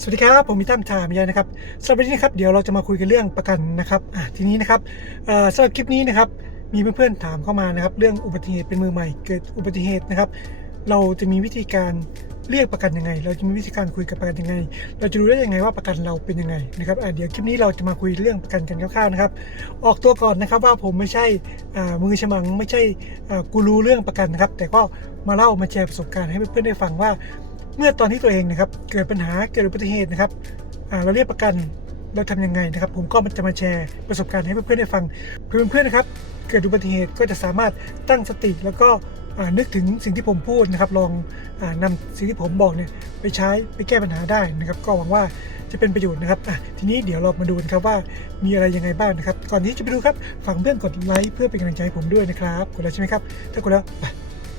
สวัสดีครับผมมีตั้มถามยายนะครับสำหรับวันนี้นะครับเดี๋ยวเราจะมาคุยกันเรื่องประกันนะครับทีนี้นะครับสำหรับคลิปนี้นะครับมีเพื่อนๆถามเข้ามานะครับ เรื่องอุบัติเหตุเป็นมือใหม่ เกิดอุบัติเหตุนะครับ เราจะมีวิธีการเรียกประกันยังไง เราจะมีวิธีการคุยกับประกันยังไง เราจะรู้ได้ยังไงว่าประกันเราเป็นยังไงนะครับเดี๋ยวคลิปนี้เราจะมาคุยเรื่องประกันกันคร่าวๆนะครับ ออกตัวก่อนนะครับว่าผมไม่ใช่มือฉมังไม่ใช่กูรู้เรื่องประกันนะครับ แต่ก็มาเล่ามาแชร์ประสบการณ์ให้เพื่อนๆได้ฟังว่า เมื่อตอนที่ตัวเองนะครับเกิดปัญหาเกิดอุบัติเหตุนะครับเราเรียกประกันเราทำยังไงนะครับ ผมก็จะมาแชร์ประสบการณ์ให้เพื่อนๆได้ฟัง เพื่อนๆนะครับ เกิดอุบัติเหตุก็จะสามารถตั้งสติแล้วก็นึกถึงสิ่งที่ผมพูดนะครับ ลองอานำสิ่งที่ผมบอกเนี่ยไปใช้ไปแก้ปัญหาได้นะครับ ก็หวังว่าจะเป็นประโยชน์นะครับทีนี้เดี๋ยวเรามาดูกันครับว่ามีอะไรยังไงบ้างนะครับ ก่อนที่จะไปดูครับฝากเพื่อนกดไลค์เพื่อเป็นกำลังใจให้ผมด้วยนะครับกดแล้วใช่ไหมครับ ถ้ากดแล้วไป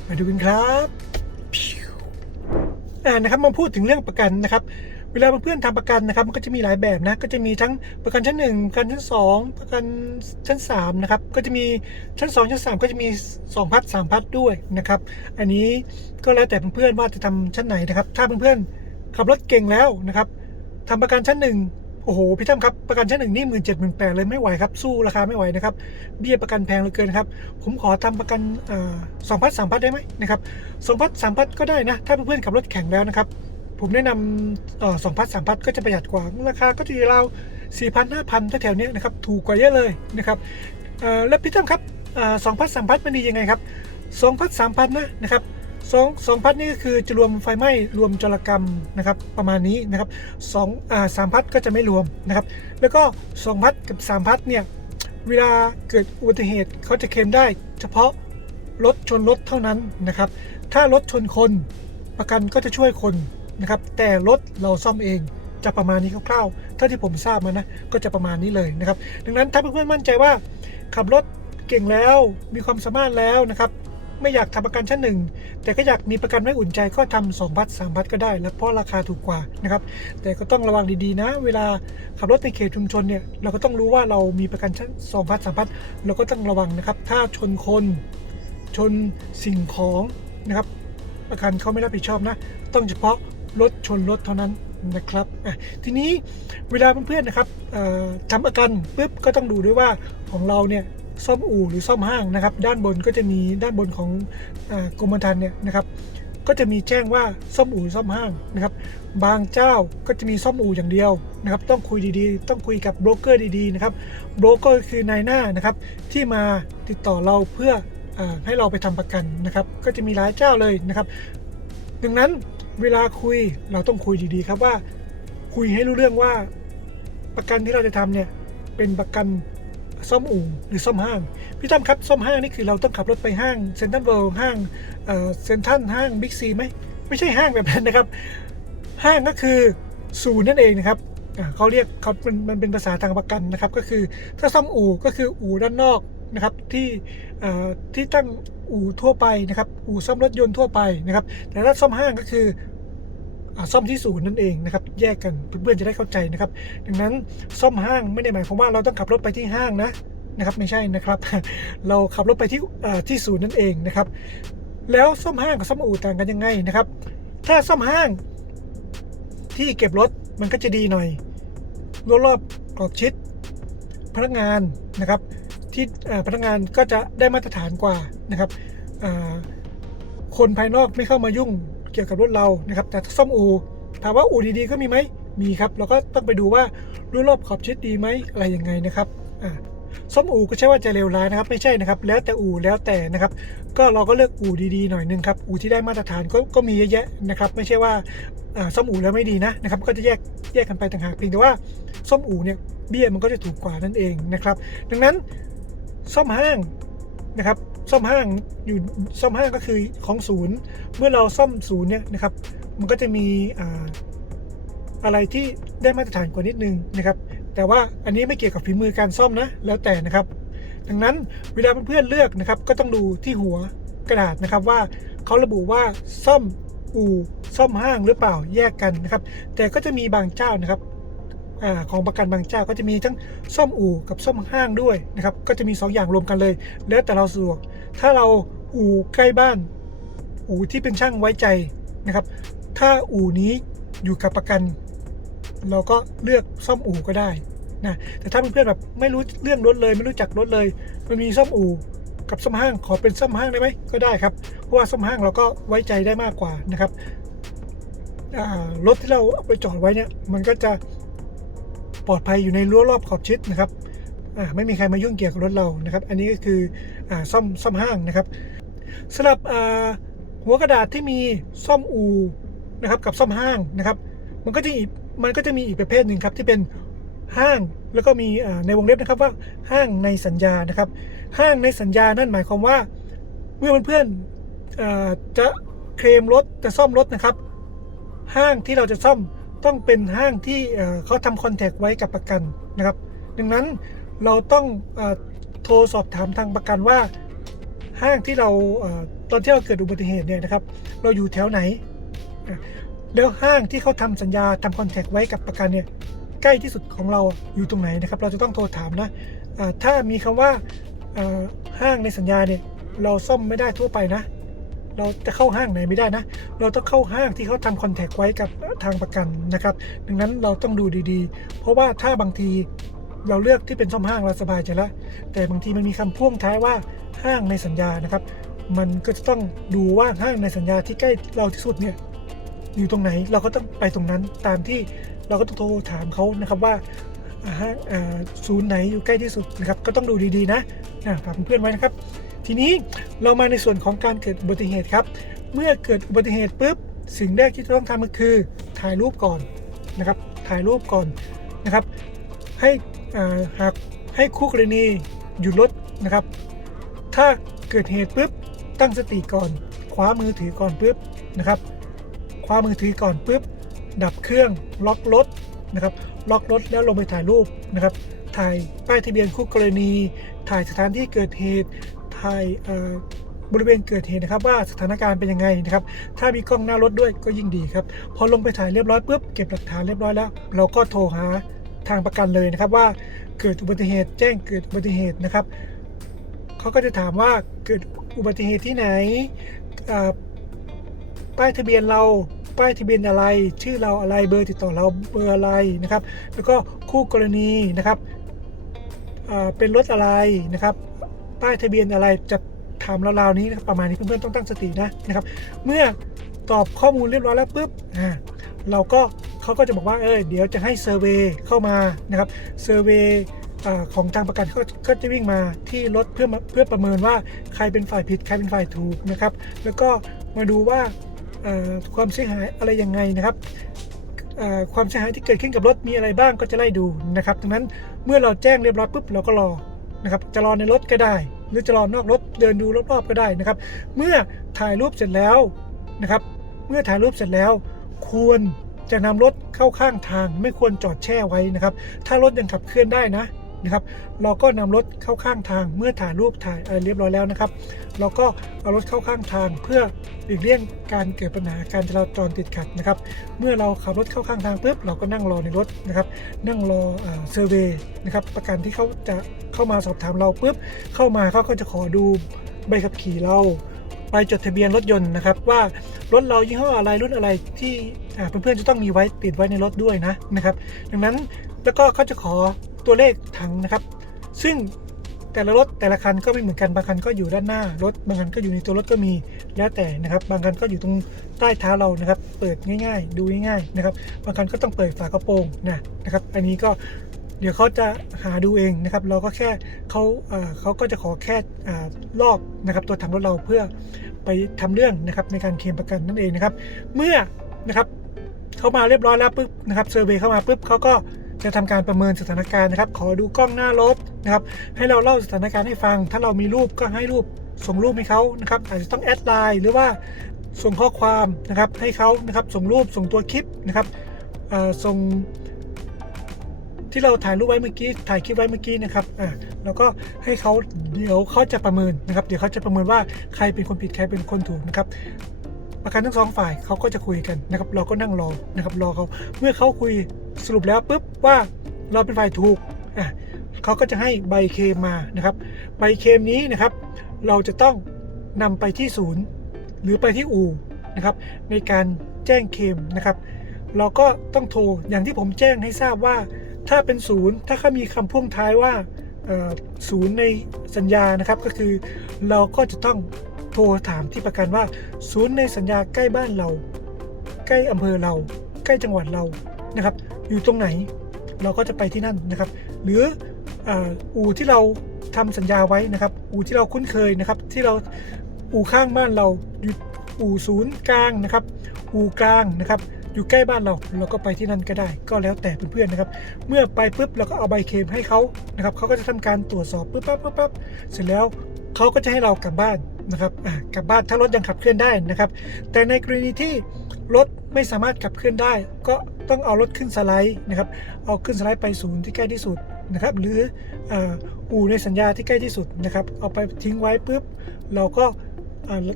มาดูกันครับ นะครับมาพูดถึงเรื่องประกันนะครับ เวลาเพื่อนๆทำประกันนะครับมันก็จะมีหลายแบบนะก็จะมีทั้งประกันชั้น 1 ประกันชั้น 2 ประกันชั้น3นะครับก็จะมีชั้น 2 ชั้น 3 ก็จะมี 2 พัด3พัดด้วยนะครับ อันนี้ก็แล้วแต่เพื่อนๆว่าจะทำชั้นไหนนะครับ ถ้าเพื่อนๆขับรถเก่งแล้วนะครับทำประกันชั้น 1 โอ้โหพี่ตั้มครับประกันชั้นหนึ่งนี่หมื่นเจ็ดหมื่นแปดเลยไม่ไหวครับสู้ราคาไม่ไหวนะครับเบี้ยประกันแพงเหลือเกินครับผมขอทำประกันสองพัดสามพัดได้ไหมนะครับสองพัดสามพัดก็ได้นะถ้าเพื่อนๆขับรถแข่งแล้วนะครับผมแนะนำสองพัดสามพัดก็จะประหยัดกว่า ราคาก็จะราวสี่พันห้าพันแถวๆนี้นะครับถูกกว่าเยอะเลยนะครับแล้วพี่ตั้มครับสองพัดสามพัดมันดียังไงครับสองพัดสามพัดนะนะครับ สองสองพัดนี่ก็คือจะรวมไฟไหม้รวมจรกรรมนะครับประมาณนี้นะครับสองอ่าสามพัดก็จะไม่รวมนะครับแล้วก็สองพัดกับสามพัดเนี่ยเวลาเกิดอุบัติเหตุเขาจะเคลมได้ เฉพาะรถชนรถเท่านั้นนะครับ ถ้ารถชนคนประกันก็จะช่วยคนนะครับ แต่รถเราซ่อมเองจะประมาณนี้คร่าวๆเท่าที่ผมทราบมานะก็จะประมาณนี้เลยนะครับ ดังนั้นถ้าเพื่อนๆมั่นใจว่าขับรถเก่งแล้วมีความสามารถแล้วนะครับ ไม่อยากทำประกันชั้นหนึ่งแต่ก็อยากมีประกันไว้อุ่นใจก็ทำสองพัดสามพัดก็ได้ แล้วเพราะราคาถูกกว่านะครับ แต่ก็ต้องระวังดีๆนะ เวลาขับรถในเขตชุมชนเนี่ยเราก็ต้องรู้ว่าเรามีประกันชั้นสองพัดสามพัดเราก็ต้องระวังนะครับ ถ้าชนคนชนสิ่งของนะครับ ประกันเขาไม่รับผิดชอบนะ ต้องเฉพาะรถชนรถเท่านั้นนะครับทีนี้เวลาเพื่อนๆนะครับทำประกันปุ๊บก็ต้องดูด้วยว่าของเราเนี่ย ซ่อมอู่หรือซ่อมห้างนะครับ ด้านบนก็จะมีด้านบนของอกรมธรรม์เนี่ยนะครับก็จะมีแจ้งว่าซ่อมอู่ซ่อมห้างนะครับ บางเจ้าก็จะมีซ่อมอู่อย่างเดียวนะครับ ต้องคุยดีๆ ต้องคุยกับโบรกเกอร์ดีๆนะครับโบรกเกอร์คือนายหน้านะครับ ที่มาติดต่อเราเพื่ออให้เราไปทำประกันนะครับ ก็จะมีหลายเจ้าเลยนะครับดังนั้นเวลาคุยเราต้องคุยดีๆครับว่า คุยให้รู้เรื่องว่าประกันที่เราจะทำเนี่ยเป็นประกัน ซ่อมอู่หรือซ่อมห้าง พี่ตั้มครับซ่อมห้างนี่คือเราต้องขับรถไปห้างเซ็นทรัลเวิลด์ห้างเซ็นทรัลห้างบิ๊กซีไหมไม่ใช่ห้างแบบนั้นนะครับ ห้างก็คือศูนย์นั่นเองนะครับเขาเรียกเขามันมันเป็นภาษาทางประกันนะครับ ก็คือถ้าซ่อมอู่ก็คืออู่ด้านนอกนะครับที่ที่ตั้งอู่ทั่วไปนะครับอู่ซ่อมรถยนต์ทั่วไปนะครับ แต่ถ้าซ่อมห้างก็คือ ซ่อมที่ศูนย์นั่นเองนะครับแยกกันเพื่อนๆจะได้เข้าใจนะครับ ดังนั้นซ่อมห้างไม่ได้หมายความว่าเราต้องขับรถไปที่ห้างนะนะครับไม่ใช่นะครับ เราขับรถไปที่อ่าที่ศูนย์นั่นเองนะครับ แล้วซ่อมห้างกับซ่อมอู่ต่างกันยังไงนะครับ ถ้าซ่อมห้างที่เก็บรถมันก็จะดีหน่อยรวรอบกรอบชิด พนักงานนะครับ ที่อ่อพนักงานก็จะได้มาตรฐานกว่านะครับอ่าคนภายนอกไม่เข้ามายุ่ง เกี่ยวกับรถเรานะครับแต่ถ้าซ่อมอูถามว่าอูดีๆก็มีไหมมีครับเราก็ต้องไปดูว่ารั้วรอบขอบชิดดีไหมอะไรยังไงนะครับอ่าซ่อมอูก็ใช่ว่าจะเลวร้ายนะครับ ไม่ใช่นะครับ แล้วแต่อูแล้วแต่นะครับ ก็เราก็เลือกอูดีๆหน่อยนึงครับอูที่ได้มาตรฐานก็ก็มีเยอะแยะนะครับ ไม่ใช่ว่าอ่าซ่อมอู่แล้วไม่ดีนะนะครับ ก็จะแยกแยกกันไปต่างหากเพียงแต่ว่าซ่อมอู่เนี่ยเบี้ยมันก็จะถูกกว่านั่นเองนะครับ ดังนั้นซ่อมห้าง นะครับซ่อมห้างอยู่ซ่อมห้างก็คือของศูนย์ เมื่อเราซ่อมศูนย์เนี่ยนะครับ มันก็จะมีอ่าอะไรที่ได้มาตรฐานกว่านิดนึงนะครับ แต่ว่าอันนี้ไม่เกี่ยวกับฝีมือการซ่อมนะแล้วแต่นะครับ ดังนั้นเวลาเพื่อนๆเลือกนะครับ ก็ต้องดูที่หัวกระดาษนะครับว่าเขาระบุว่าซ่อมอู่ซ่อมห้างหรือเปล่าแยกกันนะครับ แต่ก็จะมีบางเจ้านะครับ อของประกันบางเจ้าก็จะมีทั้งซ่อมอู่กับซ่อมห้างด้วยนะครับ ก็จะมี 2ออย่างรวมกันเลย แล้วแต่เราสะดวก ถ้าเราอู่ใกล้บ้าน อู่ที่เป็นช่างไว้ใจนะครับ ถ้าอู่นี้อยู่กับประกัน เราก็เลือกซ่อมอู่ก็ได้นะแต่ถ้าเพื่อนๆแบบไม่รู้เรื่องรถเลย ไม่รู้จักรถเลย มันมีซ่อมอู่กับซ่อมห้างขอเป็นซ่อมห้างได้ไหมก็ได้ครับ เพราะว่าซ่อมห้างเราก็ไว้ใจได้มากกว่านะครับรถที่เราเอาไปจอดไว้เนี่ยมันก็จะ ปลอดภัยอยู่ในรั้วรอบขอบชิดนะครับไม่มีใครมายุ่งเกี่ยวกับรถเรานะครับ อันนี้ก็คืออซ่อมซ่อมห้างนะครับสำหรับหัวกระดาษที่มีซ่อมอูนะครับกับซ่อมห้างนะครับมันก็จะอีมันก็จะมีอีกประเภทหนึ่งครับที่เป็นห้างแล้วก็มีในวงเล็บนะครับว่าห้างในสัญญานะครับ ห้างในสัญญานั่นหมายความว่า เมื่อเพื่อนๆจะเคลมรถจะซ่อมรถนะครับ ห้างที่เราจะซ่อม ต้องเป็นห้างที่เขาทำคอนแทคไว้กับประกันนะครับ ดังนั้นเราต้องอโทรสอบถามทางประกันว่า ห้างที่เราอตอนที่เราเกิดอุบัติเหตุเนี่ยนะครับ เราอยู่แถวไหน แล้วห้างที่เขาทำสัญญาทำคอนแทคไว้กับประกันเนี่ยใกล้ที่สุดของเราอยู่ตรงไหนนะครับ เราจะต้องโทรถามนะถ้ามีคำว่าห้างในสัญญาเนี่ยเราซ่อมไม่ได้ทั่วไปนะ เราจะเข้าห้างไหนไม่ได้นะ เราต้องเข้าห้างที่เขาทำคอนแทคไว้กับทางประกันนะครับ ดังนั้นเราต้องดูดีๆ เพราะว่าถ้าบางทีเราเลือกที่เป็นซ่อมห้างเราสบายใจแล้วแต่บางทีมันมีคำพ่วงท้ายว่าห้างในสัญญานะครับ มันก็จะต้องดูว่าห้างในสัญญาที่ใกล้เราที่สุดเนี่ยอยู่ตรงไหนเราก็ต้องไปตรงนั้นตามที่เราก็ต้องโทรถามเขานะครับว่าห้างศูนย์ไหนอยู่ใกล้ที่สุดนะครับ ก็ต้องดูดีๆนะฝากเพื่อนไว้นะครับ ทีนี้เรามาในส่วนของการเกิดอุบัติเหตุครับ เมื่อเกิดอุบัติเหตุปุ๊บสิ่งแรกที่ต้องทำก็คือถ่ายรูปก่อนนะครับ ถ่ายรูปก่อนนะครับ ให้หากให้คู่กรณีหยุดรถนะครับ ถ้าเกิดเหตุปุ๊บตั้งสติก่อนคว้ามือถือก่อนปุ๊บนะครับคว้ามือถือก่อนปุ๊บดับเครื่องล็อกรถนะครับ ล็อกรถแล้วลงไปถ่ายรูปนะครับ ถ่ายป้ายทะเบียนคู่กรณี ถ่ายสถานที่เกิดเหตุ ถ่ายบริเวณเกิดเหตุนะครับว่าสถานการณ์เป็นยังไงนะครับ ถ้ามีกล้องหน้ารถด้วยก็ยิ่งดีครับ พอลงไปถ่ายเรียบร้อยปุ๊บเก็บหลักฐานเรียบร้อยแล้ว เราก็โทรหาทางประกันเลยนะครับว่าเกิดอุบัติเหตุแจ้งเกิดอุบัติเหตุนะครับเขาก็จะถามว่าเกิดอุบัติเหตุที่ไหนป้ายทะเบียนเราป้ายทะเบียนอะไร ชื่อเราอะไรเบอร์ติดต่อเราเบอร์อะไรนะครับ แล้วก็คู่กรณีนะครับเป็นรถอะไรนะครับ ป้ายทะเบียนอะไรจะถามราวๆนี้นะครับประมาณนี้เพื่อนๆต้องตั้งสตินะนะครับ เมื่อตอบข้อมูลเรียบร้อยแล้วปุ๊บอ่าเราก็เขาก็จะบอกว่าเออเดี๋ยวจะให้เซอร์เวยเข้ามานะครับเซอร์เวยอ่าของทางประกันก็ก็จะวิ่งมาที่รถเพื่อเพื่อประเมินว่าใครเป็นฝ่ายผิดใครเป็นฝ่ายถูกนะครับ แล้วก็มาดูว่าความเสียหายอะไรยังไงนะครับความเสียหายที่เกิดขึ้นกับรถมีอะไรบ้างก็จะไล่ดูนะครับดังนั้นเมื่อเราแจ้งเรียบร้อยปุ๊บเราก็รอนะครับจะรอในรถก็ได้ หรือจะรอนอกรถเดินดูรอบๆก็ได้นะครับ เมื่อถ่ายรูปเสร็จแล้วนะครับ เมื่อถ่ายรูปเสร็จแล้ว ควรจะนำรถเข้าข้างทาง ไม่ควรจอดแช่ไว้นะครับ ถ้ารถยังขับเคลื่อนได้นะ นะครับ เราก็นำรถเข้าข้างทางเมื่อถ่ายรูปถ่ายอะไรเรียบร้อยแล้วนะครับ เราก็เอารถเข้าข้างทางเพื่อหลีกเลี่ยงการเกิดปัญหาการจราจรติดขัดนะครับ เมื่อเราขับรถเข้าข้างทางปุ๊บเราก็นั่งรอในรถนะครับ นั่งรอเซอร์เวยนะครับ ประกันที่เขาจะเข้ามาสอบถามเราปุ๊บเข้ามาเขาก็จะขอดูใบขับขี่เราไปจดทะเบียนรถยนต์นะครับ ว่ารถเรายี่ห้ออะไรรุ่นอะไรที่เพื่อนๆจะต้องมีไว้ติดไว้ในรถด้วยนะนะครับ ดังนั้นแล้วก็เขาจะขอ ตัวเลขถังนะครับ ซึ่งแต่ละรถแต่ละคันก็ไม่เหมือนกันบางคันก็อยู่ด้านหน้ารถบางคันก็อยู่ในตัวรถก็มีแล้วแต่นะครับ บางคันก็อยู่ตรงใต้เท้าเรานะครับ เปิดง่าย ๆ ดูง่ายๆนะครับ บางคันก็ต้องเปิดฝากระโปรงนะนะครับ อันนี้ก็เดี๋ยวเขาจะหาดูเองนะครับ เราก็แค่เขาเขาก็จะขอแค่ลอกนะครับ ตัวถังรถเราเพื่อไปทำเรื่องนะครับในการเคลมประกันนั่นเองนะครับ เมื่อนะครับเขามาเรียบร้อยแล้วปุ๊บนะครับเซอร์เวยเข้ามาปุ๊บเขาก็ จะทำการประเมินสถานการณ์นะครับ ขอดูกล้องหน้ารถนะครับ ให้เราเล่าสถานการณ์ให้ฟัง ถ้าเรามีรูปก็ให้รูปส่งรูปให้เขานะครับ อาจจะต้องแอดไลน์หรือว่าส่งข้อความนะครับให้เขานะครับส่งรูปส่งตัวคลิปนะครับส่งที่เราถ่ายรูปไว้เมื่อกี้ถ่ายคลิปไว้เมื่อกี้นะครับอ่าแล้วก็ให้เขาเดี๋ยวเขาจะประเมินนะครับ เดี๋ยวเขาจะประเมินว่าใครเป็นคนผิดใครเป็นคนถูกนะครับประกันทั้งสองฝ่ายเขาก็จะคุยกันนะครับ เราก็นั่งรอนะครับรอเขาเมื่อเขาคุย สรุปแล้วปุ๊บว่าเราเป็นฝ่ายถูกอะเขาก็จะให้ใบเคมมานะครับใบเคมนี้นะครับ เราจะต้องนำไปที่ศูนย์หรือไปที่อู่นะครับในการแจ้งเคมนะครับ เราก็ต้องโทรอย่างที่ผมแจ้งให้ทราบว่า ถ้าเป็นศูนย์ถ้าเขามีคำพ่วงท้ายว่าศูนย์ในสัญญานะครับก็คือเราก็จะต้องโทรถามที่ประกันว่า ศูนย์ในสัญญาใกล้บ้านเรา ใกล้อำเภอเรา ใกล้จังหวัดเรานะครับ อยู่ตรงไหน เราก็จะไปที่นั่นนะครับ หรืออู่ที่เราทำสัญญาไว้นะครับ อู่ที่เราคุ้นเคยนะครับ ที่เราอู่ข้างบ้านเราอยู่อู่ศูนย์กลางนะครับ อู่กลางนะครับ อยู่ใกล้บ้านเรา เราก็ไปที่นั่นก็ได้ ก็แล้วแต่เพื่อนๆนะครับ เมื่อไปปุ๊บเราก็เอาใบเคมให้เขานะครับเขาก็จะทำการตรวจสอบปุ๊บปั๊บปุ๊บปั๊บเสร็จแล้วเขาก็จะให้เรากลับบ้านนะครับกลับบ้านถ้ารถยังขับเคลื่อนได้นะครับ แต่ในกรณีที่รถ ไม่สามารถขับเคลื่อนได้ ก็ต้องเอารถขึ้นสไลด์นะครับ เอาขึ้นสไลด์ไปศูนย์ที่ใกล้ที่สุดนะครับ หรืออู่ในสัญญาที่ใกล้ที่สุดนะครับ เอาไปทิ้งไว้ปุ๊บ เราก็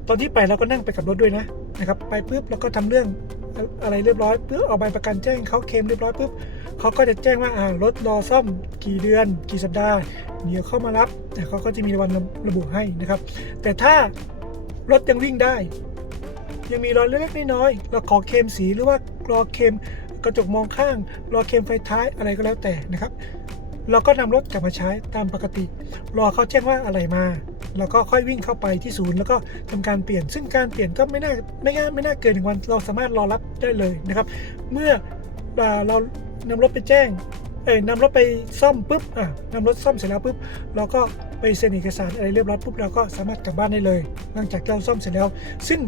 ตอนที่ไปเราก็นั่งไปกับรถด้วยนะนะครับ ไปปุ๊บเราก็ทำเรื่องอะไรเรียบร้อยปุ๊บเอาใบประกันแจ้งเขาเคลมเรียบร้อยปุ๊บเขาก็จะแจ้งว่าอ่ารถรอซ่อมกี่เดือน กี่สัปดาห์เดี๋ยวเข้ามารับแต่เขาก็จะมีวันระบุให้นะครับ แต่ถ้ารถยังวิ่งได้ ยังมีรอยเล็กๆน้อยๆเราขอเคมสีหรือว่ารอเคมกระจกมองข้าง รอเคมไฟท้ายอะไรก็แล้วแต่นะครับ เราก็นำรถกลับมาใช้ตามปกติ รอเขาแจ้งว่าอะไรมาเราก็ค่อยวิ่งเข้าไปที่ศูนย์แล้วก็ทำการเปลี่ยน ซึ่งการเปลี่ยนก็ไม่น่าไม่น่ายไม่น่าเกินหนึ่งวัน เราสามารถรอรับได้เลยนะครับ เมื่ออ่าเรานำรถไปแจ้งเอ้ยนำรถไปซ่อมปุ๊บอะนำรถซ่อมเสร็จแล้วปุ๊บเราก็ไปเซ็นเอกสารอะไรเรียบร้อยปุ๊บเราก็สามารถกลับบ้านได้เลย หลังจากเราซ่อมเสร็จแล้ว ซึ่ง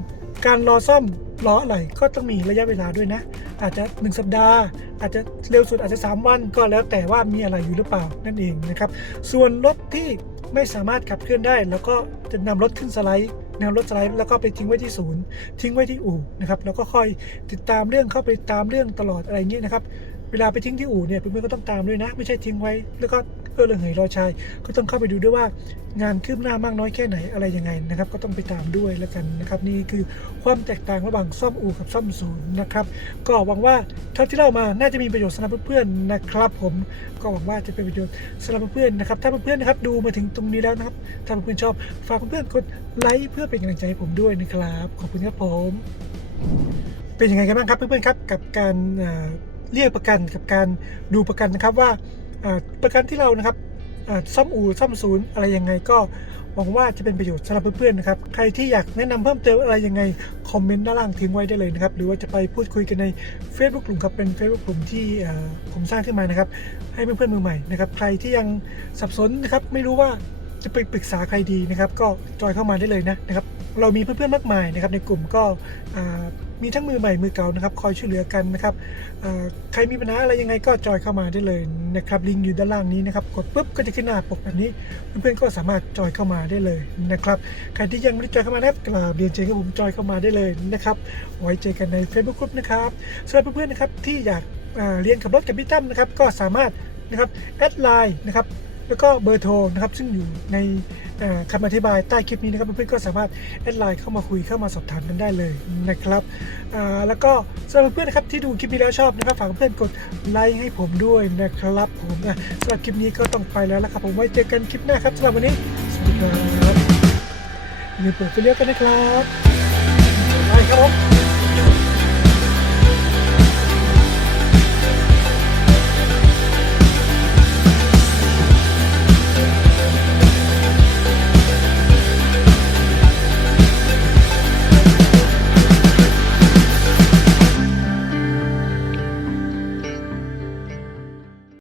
การรอซ่อมล้ออะไรก็ต้องมีระยะเวลาด้วยนะ อาจจะ 1 สัปดาห์ อาจจะเร็วสุดอาจจะ 3 วันก็แล้วแต่ว่ามีอะไรอยู่หรือเปล่านั่นเองนะครับ ส่วนรถที่ไม่สามารถขับเคลื่อนได้ แล้วก็จะนำรถขึ้นสไลด์นำรถสไลด์แล้วก็ไปทิ้งไว้ที่ศูนย์ ทิ้งไว้ที่อู่นะครับแล้วก็คอยติดตามเรื่องเข้าไปตามเรื่องตลอดอะไรเงี้ยนะครับเวลาไปทิ้งที่อู่เนี่ยเพื่อนๆก็ต้องตามด้วยนะ ไม่ใช่ทิ้งไว้ แล้วก็เออเรื่องเหยรอชายก็ต้องเข้าไปดูด้วยว่า งานคืบหน้ามากน้อยแค่ไหนอะไรยังไงนะครับ ก็ต้องไปตามด้วยแล้วกันนะครับ นี่คือความแตกต่างระหว่างซ่อมอู่กับซ่อมศูนย์นะครับ ก็หวังว่าเท่าที่เล่ามาน่าจะมีประโยชน์สำหรับเพื่อนๆนะครับ ผมก็หวังว่าจะเป็นประโยชน์สำหรับเพื่อนๆนะครับ ถ้าเพื่อนๆนะครับดูมาถึงตรงนี้แล้วนะครับถ้าเพื่อนๆชอบฝากเพื่อนๆกดไลค์เพื่อเป็นกำลังใจให้ผมด้วยนะครับ ขอบคุณครับผม เป็นยังไงกันบ้างครับเพื่อนๆครับกับการเรียกประกันกับการดูประกันนะครับว่าประกันที่เรานะครับ ซ่อมอู่ซ่อมศูนย์อะไรยังไงก็หวังว่าจะเป็นประโยชน์สำหรับเพื่อนๆนะครับ ใครที่อยากแนะนำเพิ่มเติมอะไรยังไง คอมเมนต์ด้านล่างทิ้งไว้ได้เลยนะครับ หรือว่าจะไปพูดคุยกันใน Facebook กลุ่มครับเป็น Facebook กลุ่มที่ผมสร้างขึ้นมานะครับ ให้เพื่อนๆมือใหม่นะครับ ใครที่ยังสับสนนะครับไม่รู้ว่าจะไปปรึกษาใครดีนะครับ ก็จอยเข้ามาได้เลยนะนะครับ เรามีเพื่อนๆมากมายนะครับในกลุ่มก็ มีทั้งมือใหม่มือเก่านะครับ คอยช่วยเหลือกันนะครับใครมีปัญหาอะไรยังไงก็จอยเข้ามาได้เลยนะครับลิงก์อยู่ด้านล่างนี้นะครับ กดปุ๊บก็จะขึ้นหน้าปกแบบนี้ เพื่อนๆก็สามารถจอยเข้ามาได้เลยนะครับ ใครที่ยังไม่ได้จอยเข้ามานะครับกราบเรียนเชิญกับผมจอยเข้ามาได้เลยนะครับ ไว้เจอกันใน Facebook Group นะครับสำหรับเพื่อนๆนะครับที่อยากเรียนขับรถกับพี่ตั้มนะครับก็สามารถนะครับแอดไลน์นะครับ แล้วก็เบอร์โทรนะครับซึ่งอยู่ในคำอธิบายใต้คลิปนี้นะครับเพื่อนๆก็สามารถแอดไลน์เข้ามาคุยเข้ามาสอบถามกันได้เลยนะครับแล้วก็สำหรับเพื่อนๆนะครับที่ดูคลิปนี้แล้วชอบนะครับฝากเพื่อนกดไลค์ให้ผมด้วยนะครับผมอะสำหรับคลิปนี้ก็ต้องไปแล้วละครับผมไว้เจอกันคลิปหน้าครับสำหรับวันนี้สวัสดีครับอย่าลืมเปิดไฟเลี้ยวกันนะครับไปครับผม